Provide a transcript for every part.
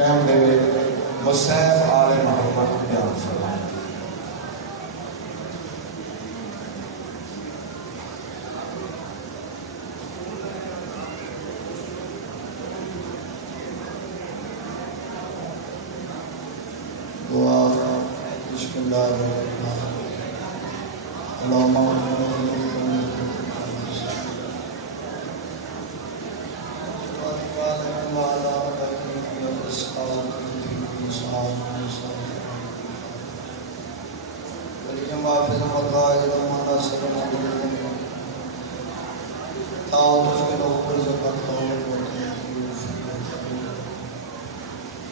Time دے وصیف آل محمد بیان فرمائیں۔ دعا بسم اللہ الرحمن الرحیم اللہم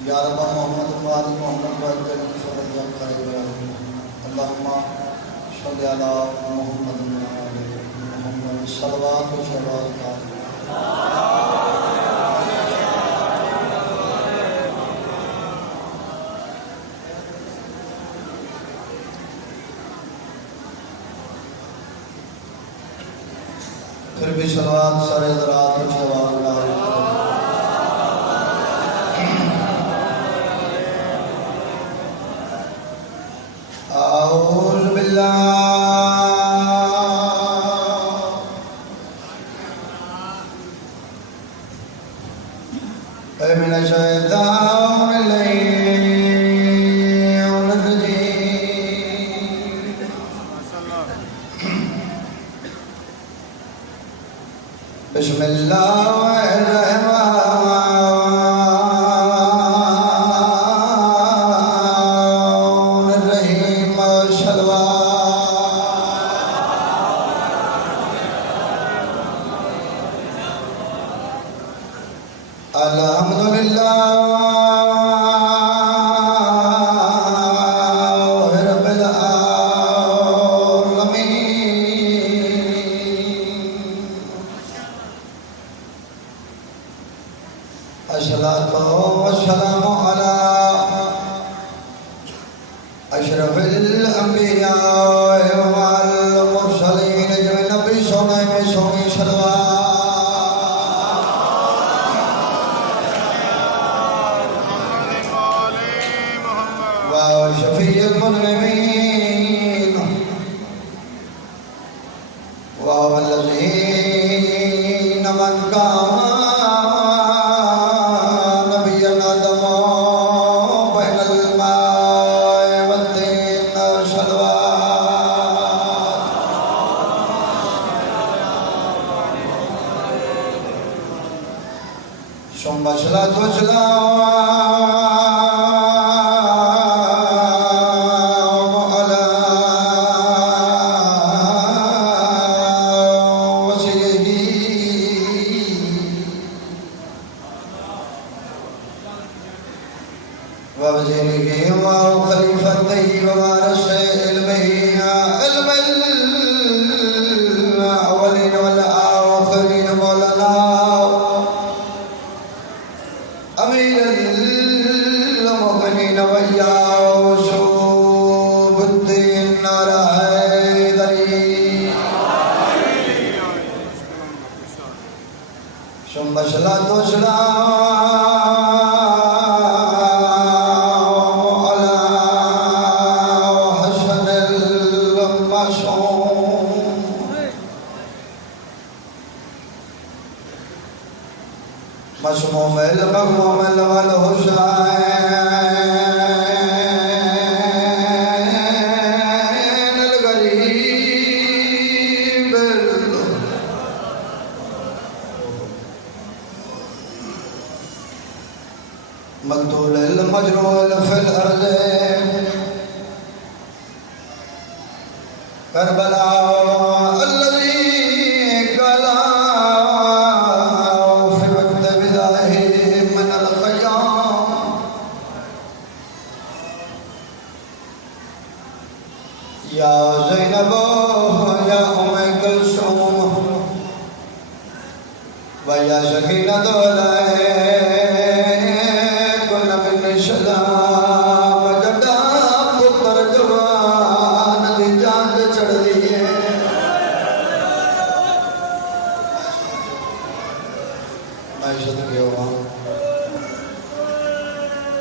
یا رب محمد محمد اللہم صلی علی محمد محمد صلوات و سلام پھر بھی صلوات سارے ذرات و شوال اعوذ باللہ من الشیطان بسم اللہ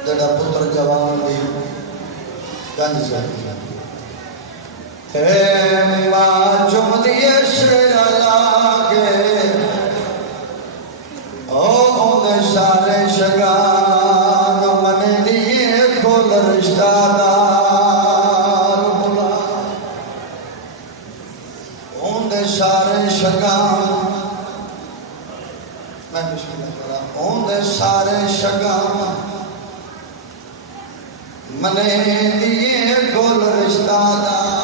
جڑا پتر جوان دی گنج چاہیے ماں چم دیے شیر لاگے سارے شگان من دیے کھول رشتہ دار اندے سارے شگان میں اندے سارے شگان من دیے کھول رشتہ دار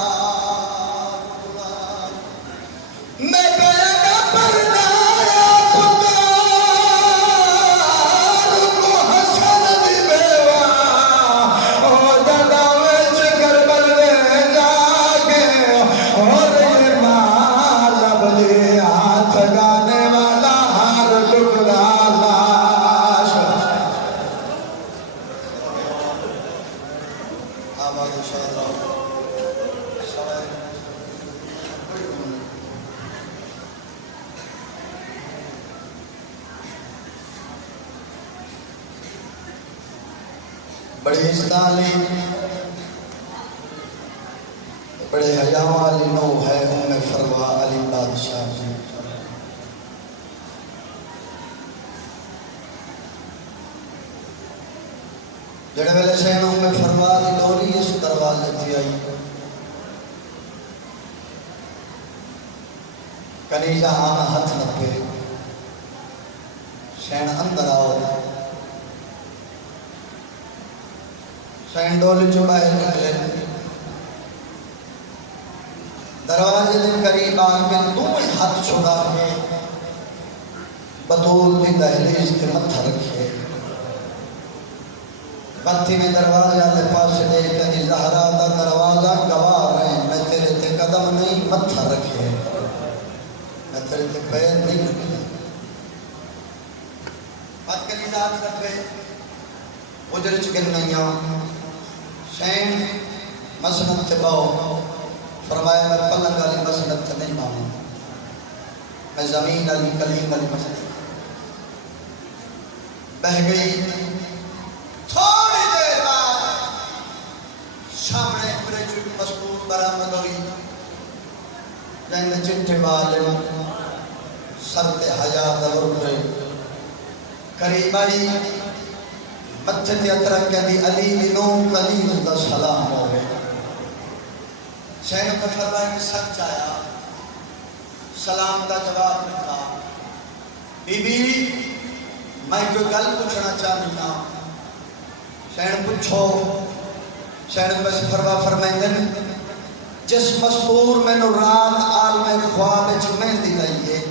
بڑے عزت والی بڑے حیا والی نو ہے ام فروا علی بادشاہ جی جڑے ویلے سے ام فروا دی ڈولی اس دروازے تے آئی کنیزہ آن ہاتھ نپے شین اندر آؤ سینڈول چڑھائے نکلے دروازے کے قریب آ کے تو ہاتھ چھڑا کے بطول کی دہلیز کے متھا رکھے بتی میں دروازے آلے پاس دیکھ کے زہرا دا دروازہ گواہ رہے میں تیرے تے قدم نہیں متھا رکھے میں تیرے تے پیر نہیں رکھے بات کری داد رکھے اجرچ گنیاں شین مسند تے باؤ فرمایا میں پلنگ علی مسند تے نہیں باؤں میں زمین علی کلیم علی مسند بہ گئی تھوڑی دیر بعد سامنے گریجویٹ مستور برآمد ہوئی جن چٹھے والے سر تے حیا دور کرے قریب آئی متھے تے اترا کہندی علی نو کلیم دا سلام ہوے شین کا فرمایا کہ سچ آیا سلام دا جواب لکھا بی بی میں کوئی گل پوچھنا چاہتی ہوں شین پوچھو شین بس فرمائیں جس مستور میں نو رات عالم خواب وچ مہندی لائی ہے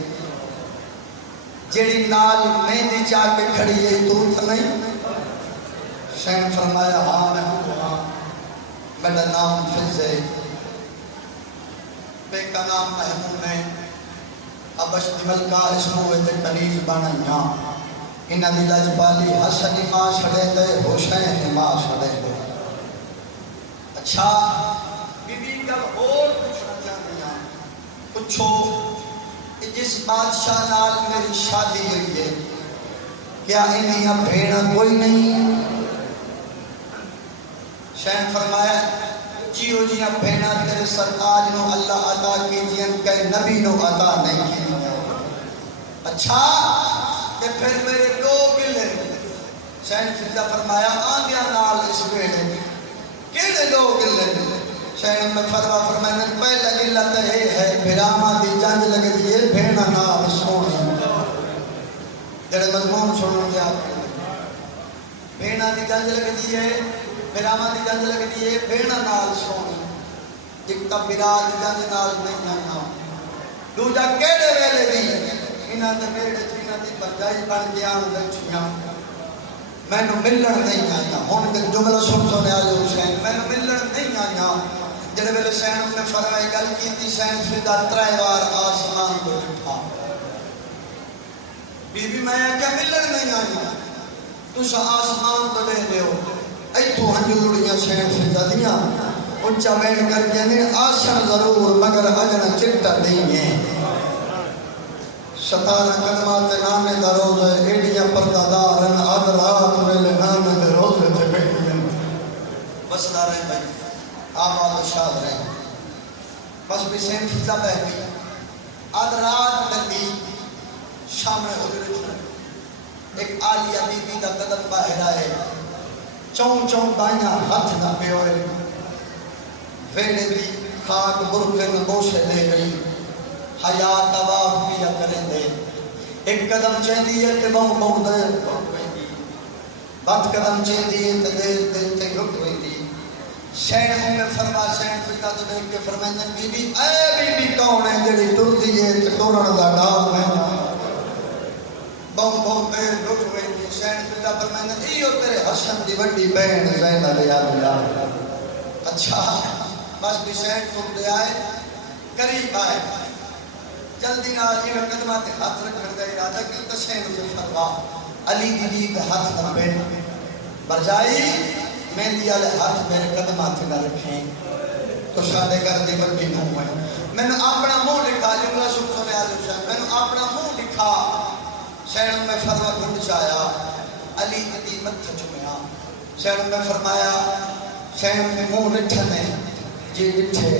جیڑی نال مہندی چاہ کے کھڑی ہے تو نہیں شین فرمایا ہاں میں ہوں میرا نام فض ہے بے کا نام محمود ہے ابش ملکہ اسمو تے کنیز بنائیاں انہاں دی لجپالی حسن ماں چھڑے تے حسین ماں چھڑے تے اچھا بی بی گل اور پوچھنا چاہتی ہوں پوچھو جس بادشاہ نال میری شادی ہوئی ہے کیا انہاں بھیڑا کوئی نہیں شین فرمایا جیو جیاں بھیڑا تیرے سرتاج نو اللہ عطا کی جیاں کہ نبی نو عطا نہیں کی اچھا کہ پھر میرے دو گلے شین فضا فرمایا آندیاں نال اس بیڑے کیڑے دو گلے شین میں فرمایا پہلا گلہ تو یہ ہے بھراما دی جنج لگے دیئے بھیڑا نال سونی جڑے مضمون چھوڑوں گے آپ بھیڑا دی جنج لگے دیئے بھراما دی جنج لگے دیئے بھیڑا نال سونی ایک تا بھرا دی جنج نال نہیں جانا دو جا کیڑے ویلے دی انہاں دے بیڑے چینہ دی بردائی بن گیا لچھیاں میں نو ملن نہیں آیا ہون کے جملہ سنے آلے حسین میں نو ملن نہیں آیا جڑے ویلے سین نے فرمائی گل کی تھی سین فدا ترائے وار آسمان کو اٹھا بی بی میں کیا ملن نہیں آیا تسا آسمان تو لے دیو ایتھو ہنجوڑیاں سین فدا دیاں اچھا بیٹھ کر کہنے آسن ضرور مگر اجنا چٹا نہیں ہے ستارہ کلمات نامے دا روز ہے ایڈیاں پردادارن آدرات ویلے نامے دے روز ہے وسدا رہے بھائی آباد و شاد رہے بس بھی سین فضا بہ گئی آدھ رات لگی شام حضرت ایک عالیہ بی بی کا قدم باہر آئے چون چون دائیاں ہاتھ نہ پہ ہوئے ویڑے دی خاک برکے میں بوشے لے گئی حیات آواز پیا کریں دے ایک قدم چین دیئے تے بہت بہت دے بات قدم چین دیئے تے دے تے رک ہوئی دی شین میں فرما شین فکا تو دیکھ کے فرمائیں بی بی اے بی بی کون ہے جڑی ٹر دیئے تے ٹورن دا ڈال میں بہت بہت دے رک ہوئی دی شین فکا فرمائیں ایو تیرے حسن دی وڈی بہن زینب یاد اللہ اچھا بس بھی شین تم دے آئے قریب آئے جلدی نال یہ قدمات ہاتھ رکھن دا ارادہ کی تسین سے فرما علی دی کے ہاتھ نہ پہ برجائی میں دیا لے ہاتھ میرے قدمات نہ رکھیں تو شادے کر دی بڑی منہ ہے میں نے اپنا منہ لکھا جملہ شکر میں آلو شاہ میں نے اپنا منہ لکھا شہروں میں فرما گھنڈ چایا علی دی مت چمیا شہروں میں فرمایا شہروں میں منہ لٹھنے جی لٹھے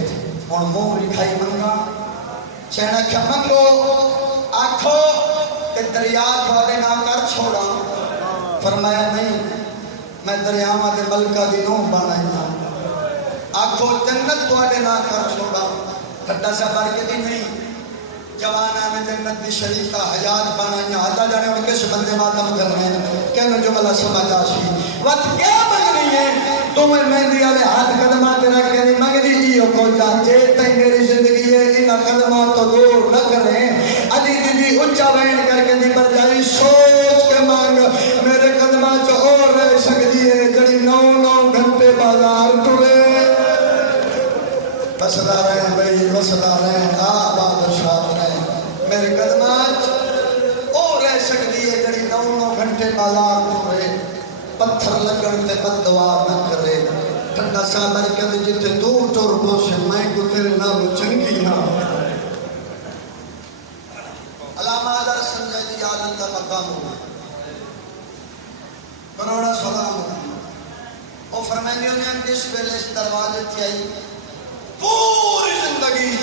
اور منہ لکھائی منگا شہرہ کیا منگو آنکھو کہ دریا بھاگے نہ کر چھوڑا فرمایا نہیں میں دریاواں دے ملکہ دی نوح بنایا آنکھو جنت بھاگے نہ کر چھوڑا ٹھڈا سا بار کے دی نہیں جوانا میں جنت دی شریفہ حیات بنایا اللہ جانے اور کس بندے ماتم کر رہے ہیں کہنے جو ملا سمجھ آشی وقت کیا مگنی ہے تمہیں میں دیا لے ہاتھ قدمات رکھ کے نہیں مگنی جیو کو جانچے تین میری زندگی ہے انہا قدمات تو دور نہ کریں علی دی اچھا بین کر کے دی برجائی سوچ کے مانگ میرے قدمات جو اور رہ سکتی ہے جڑی 9 گھنٹے بازار ٹرے وسدا رہے بھئی وسدا رہے آباد شاد رہے میرے قدمات اور رہ سکتی ہے جڑی 9 گھنٹے بازار ٹرے پتھر لگن تے بد دعا نہ کرے ٹھنڈا سا برکت جتے دور ٹور کو سے میں کو تیرے نام چنگی ہاں علامہ آدھر سنجھے دی عالم کا مقام ہوا کروڑا سلام وہ فرمائنی انہیں جس ویلے اس دروازے تھی آئی پوری زندگی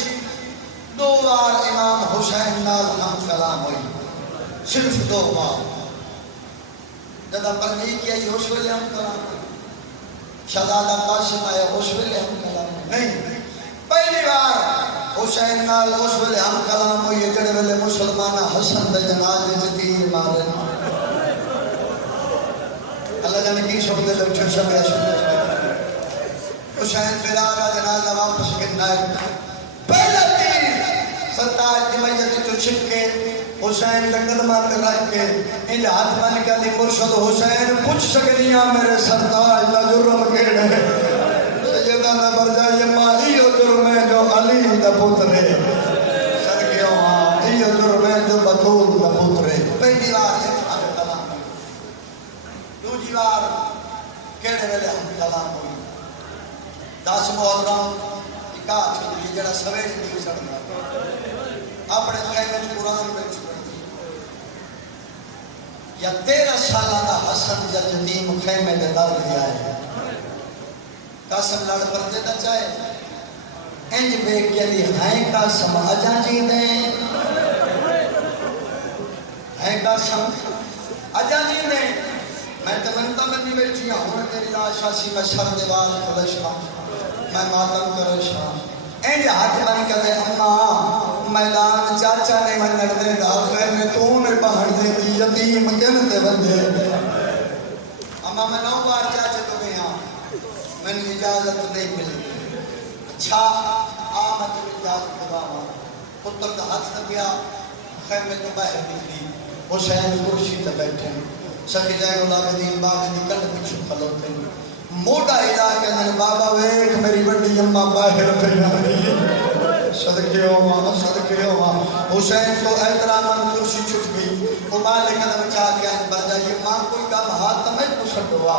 2 بار امام حسین نال ہم کلام ہوئی صرف 2 بار جدا پرنی کیا یہ اس ویلے ہم کلام ہوئی شہزادہ قاسم آیا اس ویلے ہم کلام ہوئی نہیں پہلی بار حسین نال اس ویلے ہم کلام ہوئی جڑے ویلے مسلمانہ حسن دے جنازے وچ تیر مارے اللہ جانے کی شب دے لوگ چھڑ شب حسین فلارہ جنازہ واپس کرنا ہے پہلا تیر سرتاج دی میت تو چھپ کے حسین کا قدمات رکھ کے ان ہاتھ بن کے علی مرشد حسین پوچھ سکنیاں میرے سرتاج دا جرم کیڑے سیدہ نہ برجائے ماں ایو جرم ہے جو علی دا پتر ہے صدقیوں ماں ایو جرم ہے جو بطول دا پتر ہے پہلی بار ہے ہم کلام ہوئی دوسری بار کیڑے ویلے ہم کلام ہوئی 10 محرم اکاٹ ہوئی جڑا سویرے نہیں سڑنا اپنے خیمے قرآن میں چھوڑتی یا 13 سالہ دا حسن جل یتیم خیمے دے دار دیا ہے قاسم لڑ پر دیتا چاہے انج بے کیا دی ہائیں قاسم آجا جی دیں ہائیں قاسم آجا جی دیں میں تمنتا میں نہیں بیٹھی ہوں تیری لاشاسی میں سر دیوال کھلشا میں ماتم کرشا انج ہاتھ بن کے دے اماں میدان چاچا نے من لڑنے دا خیر میں تو نے باہر دے دی یتیم کن دے بندے اماں میں 9 بار چاچے تو گیا میں نے اجازت نہیں ملی اچھا آمد اجازت دباوا پتر کا ہاتھ لگیا خیر میں تو باہر نکلی حسین کرسی تے بیٹھے سخی زین العابدین باغ دی کل پیچھے کھلوتے موٹا ہلا کے اندر بابا ویکھ میری بڑی اماں باہر پہ آئی صدقے ہوا حسین کو احترام کرسی چھٹ گئی وہ مالے قدم چاہ کے آئیں بر جائیے ماں کوئی کام ہاتھ میں پسٹ ہوا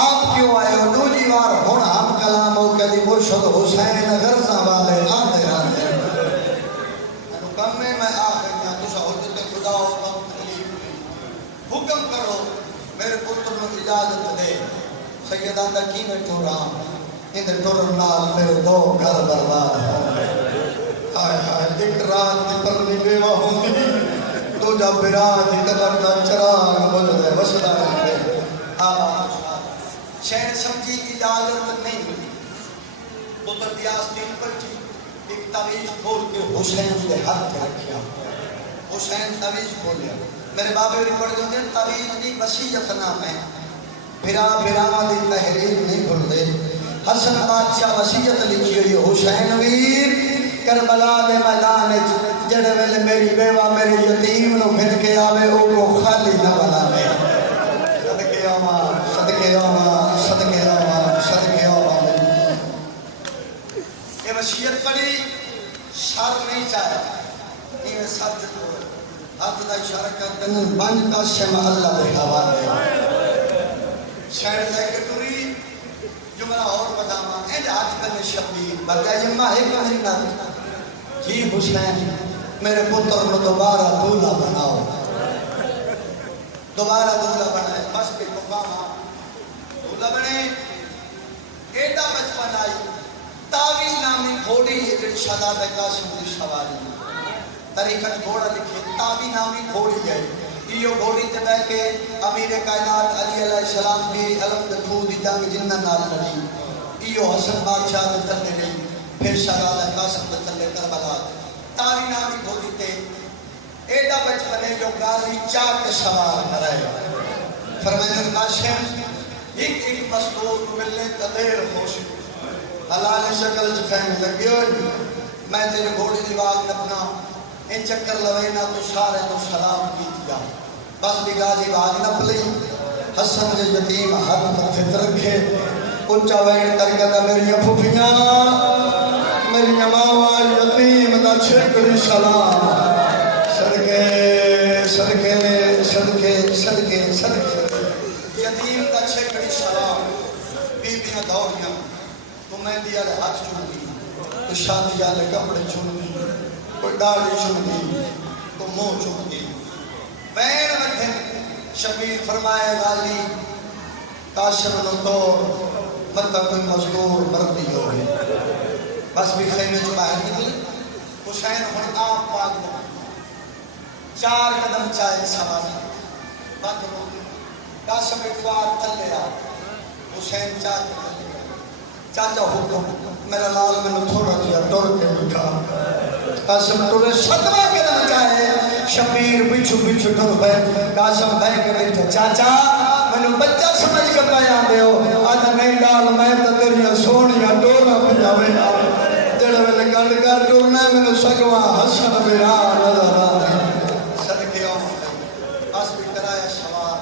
آپ کیوں آئے ہو دوجی بار ہونا ہم کلام ہو کہ دی مرشد حسین غرزہ والے آدھے آدھے کم میں آ گئی تو حجت خدا ہوتا تکلیف حکم کرو میرے پتر کو اجازت دے سیدہ دا کی میں ٹورا اندر ٹورن نال میرے دو گھر برباد ہوں آئے آئے ایک رات کی پرنی بیوہ ہوں تو جب براد قدر دا چراغ بجھے وسدہ رہے شہر سمجھی اجازت نہیں ہوئی پتر دیاس دن پر کی ایک تعویذ کھول کے حسین کے ہاتھ پہ رکھیا حسین تعویذ کھولیا میرے بابے بھی پڑھ دیں تعویذ نہیں وصیت نام ہے بھرا دی تحریر نہیں بھول دے حسن بادشاہ وصیت لکھی ہوئی حسین ویر کربلا دے میدان جڑے ویلے میری بیوہ میری یتیم نو گھن کے آوے او کو خالی نہ بناوے صدقے آما صدقے آما صدقے آما صدقے آما یہ وصیت پڑھی شر نہیں چاہے یہ سچ کو ہاتھ دا اشارہ کرتے ہیں بن قاسم اللہ دے حوالے شہر لے کے ٹوری جملہ اور بداما اینڈ ہاتھ کرنے شبیر بلکہ جمعہ ایک مہینہ جی حسین میرے پتر کو دوبارہ دولہ بناؤ دوبارہ دولہ بنائے بس کے مقامہ دولہ بنے ایڈا بچپن آئی تعویذ نامی گھوڑی ایڈی شہزاد قاسم کی سواری طریقت گھوڑا لکھے تعویذ نامی گھوڑی ہے یہ گھوڑی تے بیٹھ کے امیر کائنات علی علیہ السلام کی علم دکھو دی جنگ جنہ نال لڑی یہ حسن بادشاہ دے تلے گئی پھر شہزاد قاسم دے تلے کربلا تعویذ نامی گھوڑی تے ایڈا بچپنے جو گالی چاک کے سوار کرائے فرمائے قاسم ایک مستور ملنے تدیر خوش حلال شکل جفین لگی ہوئی میں تیرے گھوڑی دیواغ نپنا ان چکر لوینا تو سارے تو سلام کی دیا بس بھی گالی واغ نپ لی حسن جے یتیم ہاتھ تفت رکھے اونچا وین ترکتا میری پھوپیاں میری ماوا یتیم دا چھکری سلام صدقے صدقے صدقے صدقے صدقے یتیم دا چھکری سلام بیبیاں دوڑیاں تو میں دیا لے ہاتھ چھوڑ دی تو شادی والے کپڑے چھوڑ دی کوئی داڑھی چھوڑ دی تو منہ چھوڑ دی بین رکھے شبیر فرمائے غالی قاسم نو توڑ مطلب کوئی مزدور مردی ہو گئی بس بھی خیمے جو باہر نکلے حسین ہن آپ پاک دو 4 قدم چاہے سواری بات رو قاسم اٹوار تلے آ حسین چاہتے تلے چاچا حکم میرا لال میں نے تھوڑا دیا ٹور کے بٹھا قاسم ٹورے 7واں قدم چاہے شبیر بچھو بچھو ٹور بے قاسم بھائی کے بیٹھے چاچا میں نے بچہ سمجھ کے بیان دے ہو آدھا نہیں ڈال میں تو تیریاں سونیاں ڈورا پجاوے جڑے ویلے گل کر ٹورنا میں نے سگواں حسن بیان نظر آنے صدقے آؤں بس بھی کرایا سوار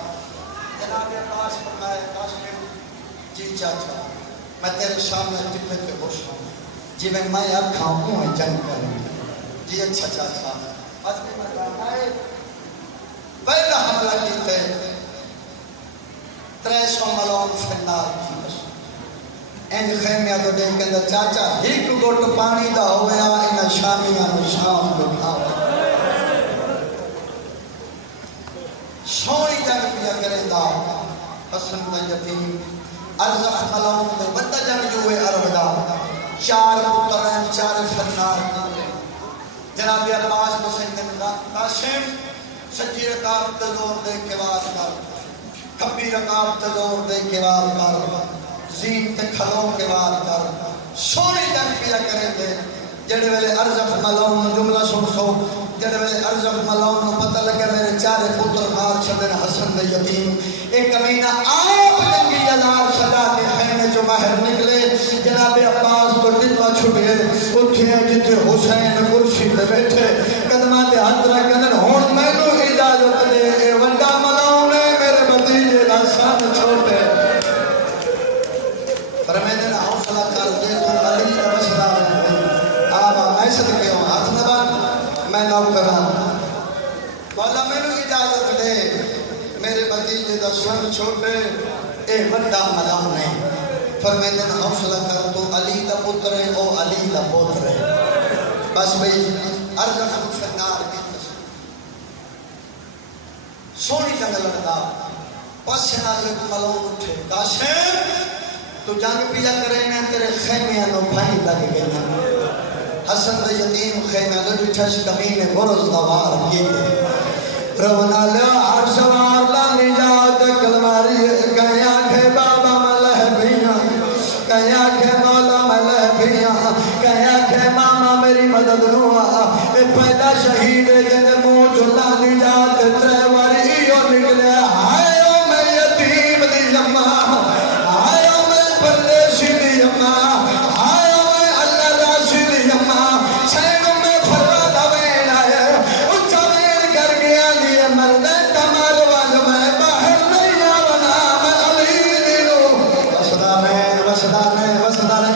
جناب عباس فرمائے قاسم جی چاچا میں تیرے سامنے ٹپے پہ خوش ہوں جی میں اکھاں ہوں جنگ کروں جی اچھا چاچا آج بھی میں کہا ہے پہلا حملہ کیتے 300 ملون فنار کی انج خیمیاں تو دیکھ کے اندر چاچا ایک گھٹ پانی دا ہویا انہاں شامیاں نو شام کو کھاؤ سونی جنگ پیا کرے دا حسن دا یتیم ارزخ ملون دے بڑا جنگ جو ہے عرب دا 4 پتر ہیں 4 فنار جناب عباس حسین نے کہا قاسم سچی رکاب تزور دے کے واد کر کبھی رکاب تزور دے کے واد کر زین تے کھلوں کے واد کر سونی جنگ پیا کریں دے جڑے ویلے ارزخ ملون جملہ سن سو جڑے ویلے ارزخ ملون پتہ لگے میرے 4 پتر مار چھڑن حسن دے یتیم ایک کمینہ آپ جنگی جلال سجا کے خیمے جو باہر نکلے جناب عباس کو ڈبہ چھٹے اٹھے جتے حسین کرسی پہ بیٹھے قدمہ دے ہاتھ رکھن ہون میں نو اجازت دے اے وڈا ملاؤں نے میرے بھتیجے دا سن چھوٹے فرمائے نا حوصلہ کر دے تو علی کا مسئلہ نہیں آبا میں صدقے ہوں ہاتھ نبا میں نو کرا مولا میں نو اجازت دے میرے بھتیجے دا سن چھوٹے اے وڈا ملاؤں نے فرمائے نا حوصلہ کر تو علی دا پتر ہے او علی دا پتر ہے بس بھئی ارزخ فنار کی سونی جنگ لڑتا پس نازک ملون اٹھے قاسم تو جنگ پیا کرے نا تیرے خیمیاں نو بھائی لگ گئے حسن دا یتیم خیمیاں نو جٹھش کمین برز دوار کیے رونا لیا ہر سوار لا نجات کلماری کہیں آنکھیں بابا ملہ بھیاں کہیں آنکھیں مولا ملہ بھیاں کہیں آنکھیں ماما میری مدد نوا اے پیدا شہید یہ منہ جھلا نجات تریواری یوں نکلے ہائے او میں یتیم دی یما ہائے او میں پردیسی دی یما ہائے او میں اللہ راسی دی یما سینوں میں فروا دوین آئے اچھا وین کر گیا دیئے مردے تمار والو میں باہر نہیں آونا میں علی دیلو وسدامین وسدامین وسدامین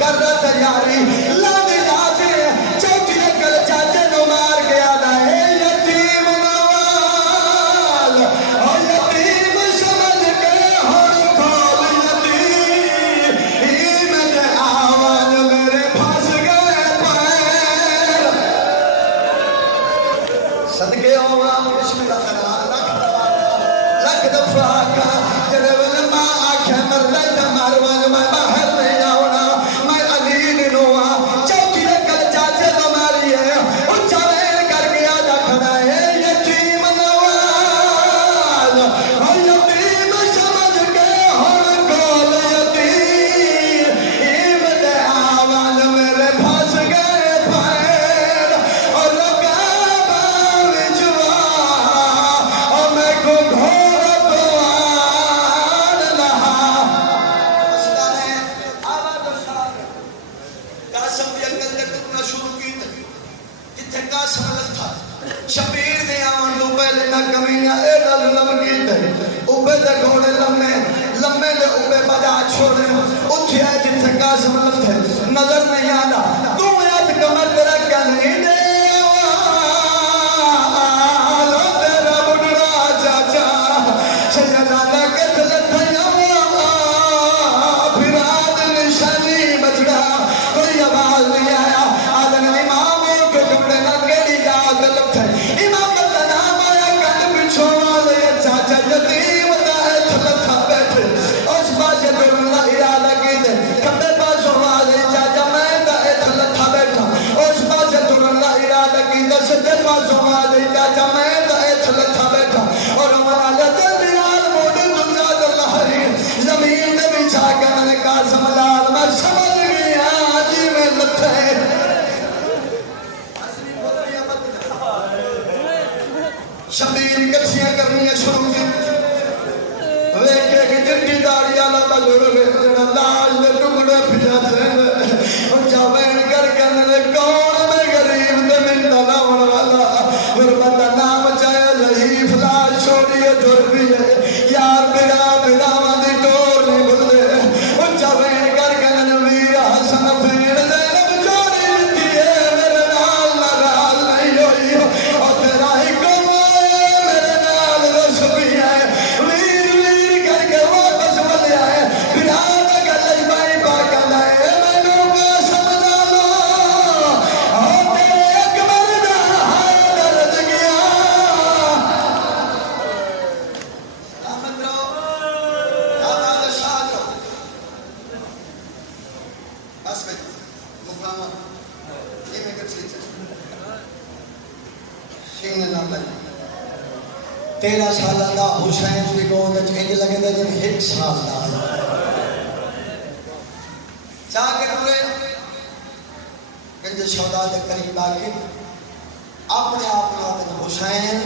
کر رہا تیاری لانی جاتے چوٹی اکل چاچے نو مار گیا دائے یتیم نوال اور یتیم سمجھ کے ہر کھول یتیم دے آوان میرے پھاس گئے پیر صدقے ہوگا بسم اللہ لکھ دفعہ کا جنہے ولما آنکھیں مر لے تمہار والو میں باہر نہیں آونا میں علی ننوا چوکی اکل چاچے تمہاری ہے اچھا وین کر گیا دکھنا ہے یتیم نوال اور یتیم سمجھ کے ہر کول یتیم دے آوان میرے پھاس گئے پیر اور لگا باوجوا اور میں کو گھوڑا دوان لہا مسئلہ آواز و شاعر قاسم دی اکل دے ٹکنا شروع کی تھی جتھے قاسم لگ تھا شبیر دے آمان دو پہلے نہ کمینہ اے دل لم کی تھی اوپے دے گھوڑے لمے دے اوپے بجا چھوڑے اٹھے آئے جتھے قاسم لگ تھے نظر نہیں آنا تو یاد کمر تیرا کہنے دے آلو تیرا بڑھڑا چاچا سیدانہ کے تلتھے پھراد نشانی بچڑا کوئی آواز نہیں آیا آدھن اماموں کے کپڑے نگیڑی یاد لکھے امام کا نام آیا کن پچھو والے چاچا یتیم دائے تھلتھا بیٹھے اس باجے پر اللہ ارادہ کی دے کپڑے پاسوں والے چاچا میں دائے تھلتھا بیٹھا اس باجے پر اللہ ارادہ کی دے سجے پاسوں والے چاچا میں دائے تھلتھا بیٹھا اور ہمارا لدر ریال موڑی دنیا دلہری زمین میں بچھا کے میں نے قاسم لال میں سمجھ گیا آجی میں لکھے شبیر گچھیاں کرنیاں شروع کی ویکھے کہ جنڈی داڑی آلہ بزرگ جنہ لاج دے ٹکڑے پھجا سین اور جاوین کر کے انہیں کون میں غریب دے من دلاؤن والا غربت نام چاہے لحیف لاج چھوڑیے جھر بھی ہے یار بڑا بڑا وادی ٹور نہیں بدلے اور جاوین کر کے انہیں ویر حسن پھیر زینب جوڑی لکھی ہے میرے نال نال نہیں ہوئی اور تیرا ہی کمائے میرے نال رس بھی ہے ویر ویر کر کے واپس بلے آئے بنا لگا لجبائی پاکا لائے میں نوگا سمجھا لو اور تیرے اکبر دا ہائے درد گیا سلامت رہو آباد شاد رہو بس میں مقامہ یہ میں کچھ لیتے سینے نام لگا 13 سالہ دا حسین دی گود انج لگے دا جن 1 سال دا چاہ کے ٹورے گنج شہداء دے قریب آکے اپنے آپ کو حسین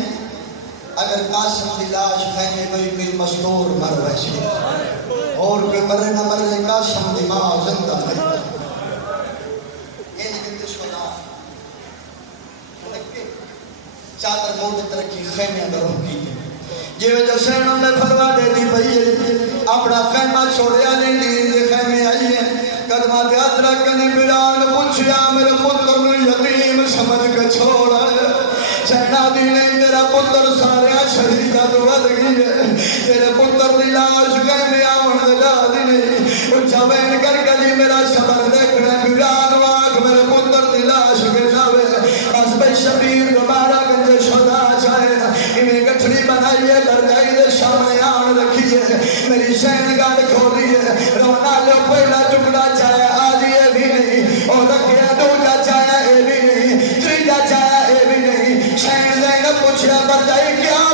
اگر قاسم دی لاش خیمے کوئی مستور مر ویسے اور کوئی مرے نہ مرے قاسم دی ماں زندہ ہے یہ گنج شہداء چادر موڑ ترکی خیمے اندر ہو کی جی وجہ سینوں میں فروا دے دی بھئی اپنا خیمہ چھوڑیا نہیں دی خیمے آئی ہے قدمات یاترا کنی بیران پوچھیا میرے پتر نے یتیم سمجھ کے چھوڑا ہے سینا دی نہیں میرا پتر سارے شہیدہ تو ود گئی ہے تیرے پتر دی لاش خیمے آن دلا دی نہیں اچھا بین کر کے دی میرا صبر دیکھنے بیران واق میرے پتر دی لاش کے جاوے بس بے شبیر دوبارہ گنج شہداء چاہے انہیں گٹھڑی بنائیے در جائی دے شام آن رکھیے میری سین گاڑ کھولیے اور رکھیا دوجا چایا اے بھی نہیں تیجا چایا اے بھی نہیں شین زینب پوچھیا بتائی کیا